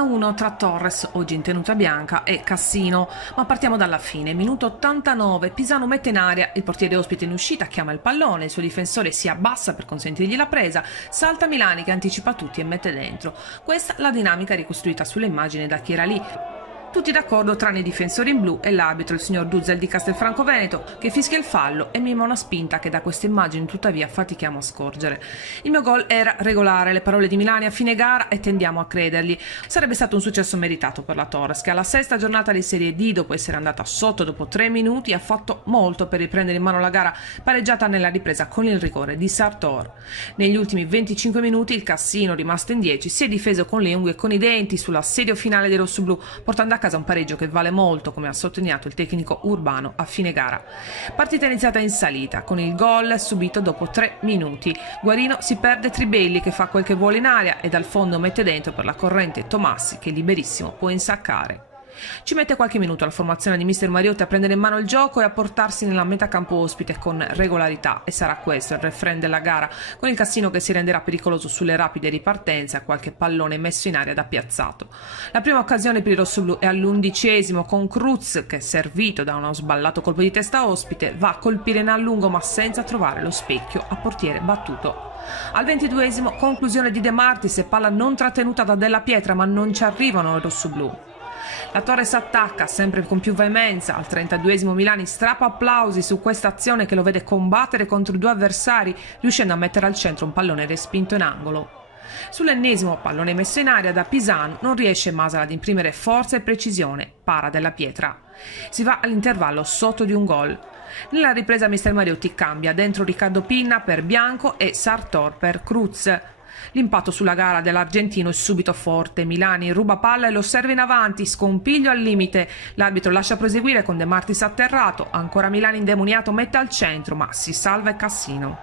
1-1 tra Torres, oggi in tenuta bianca, e Cassino. Ma partiamo dalla fine. Minuto 89, Pisano mette in aria, il portiere ospite in uscita chiama il pallone, il suo difensore si abbassa per consentirgli la presa, salta Milani che anticipa tutti e mette dentro. Questa la dinamica ricostruita sulle immagini da chi era lì. Tutti d'accordo tranne i difensori in blu e l'arbitro, il signor Duzel di Castelfranco Veneto, che fischia il fallo e mima una spinta che da queste immagini tuttavia fatichiamo a scorgere. Il mio gol era regolare, le parole di Milani a fine gara, e tendiamo a credergli. Sarebbe stato un successo meritato per la Torres, che alla sesta giornata di Serie D, dopo essere andata sotto dopo 3 minuti, ha fatto molto per riprendere in mano la gara, pareggiata nella ripresa con il rigore di Sartor. Negli ultimi 25 minuti il Cassino, rimasto in 10, si è difeso con le unghie e con i denti sull'assedio finale dei rossoblù, portando a casa un pareggio che vale molto, come ha sottolineato il tecnico Urbano a fine gara. Partita iniziata in salita, con il gol subito dopo 3 minuti. Guarino si perde Tribelli che fa quel che vuole in aria e dal fondo mette dentro per la corrente Tomassi che liberissimo può insaccare. Ci mette qualche minuto la formazione di mister Mariotti a prendere in mano il gioco e a portarsi nella metacampo ospite con regolarità, e sarà questo il refrain della gara, con il Cassino che si renderà pericoloso sulle rapide ripartenze a qualche pallone messo in aria da piazzato. La prima occasione per i rossoblù è all'11° con Cruz che, servito da uno sballato colpo di testa ospite, va a colpire in allungo ma senza trovare lo specchio a portiere battuto. Al 22° conclusione di De Martis e palla non trattenuta da Della Pietra, ma non ci arrivano i rossoblù. La Torres attacca sempre con più veemenza. Al 32° Milani strappa applausi su questa azione che lo vede combattere contro i due avversari, riuscendo a mettere al centro un pallone respinto in angolo. Sull'1° pallone messo in aria da Pisano non riesce Masala ad imprimere forza e precisione, para Della Pietra. Si va all'intervallo sotto di un gol. Nella ripresa mister Mariotti cambia, dentro Riccardo Pinna per Bianco e Sartor per Cruz. L'impatto sulla gara dell'argentino è subito forte, Milani ruba palla e lo serve in avanti, scompiglio al limite, l'arbitro lascia proseguire con De Martis atterrato, ancora Milani indemoniato mette al centro ma si salva il Cassino.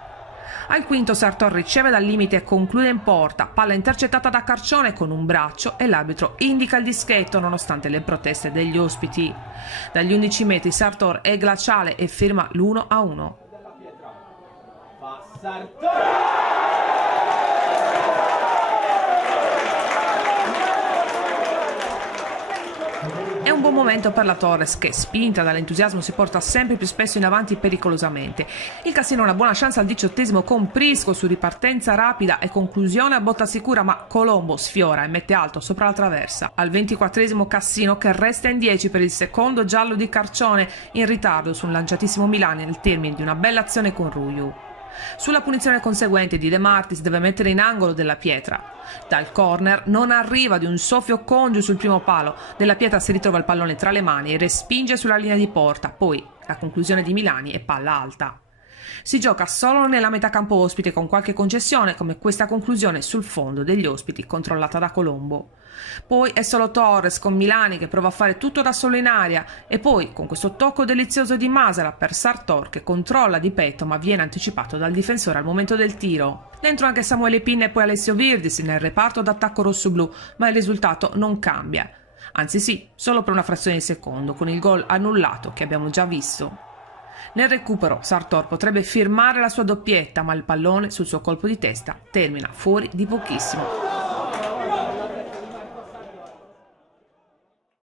Al 5° Sartor riceve dal limite e conclude in porta, palla intercettata da Carcione con un braccio e l'arbitro indica il dischetto nonostante le proteste degli ospiti. Dagli 11 metri Sartor è glaciale e firma l'1-1. È un buon momento per la Torres che, spinta dall'entusiasmo, si porta sempre più spesso in avanti pericolosamente. Il Cassino ha una buona chance al 18° con Prisco su ripartenza rapida e conclusione a botta sicura, ma Colombo sfiora e mette alto sopra la traversa. Al 24° Cassino che resta in 10 per il secondo giallo di Carcione, in ritardo su un lanciatissimo Milani nel termine di una bella azione con Ruiu. Sulla punizione conseguente di De Martis deve mettere in angolo Della Pietra. Dal corner non arriva di un soffio congio sul primo palo, Della Pietra si ritrova il pallone tra le mani e respinge sulla linea di porta, poi la conclusione di Milani è palla alta. Si gioca solo nella metacampo ospite con qualche concessione, come questa conclusione sul fondo degli ospiti controllata da Colombo. Poi è solo Torres con Milani che prova a fare tutto da solo in aria, e poi con questo tocco delizioso di Masala per Sartor che controlla di petto ma viene anticipato dal difensore al momento del tiro. Dentro anche Samuele Pinna e poi Alessio Virdis nel reparto d'attacco rossoblù, ma il risultato non cambia. Anzi sì, solo per una frazione di secondo, con il gol annullato che abbiamo già visto. Nel recupero Sartor potrebbe firmare la sua doppietta, ma il pallone sul suo colpo di testa termina fuori di pochissimo.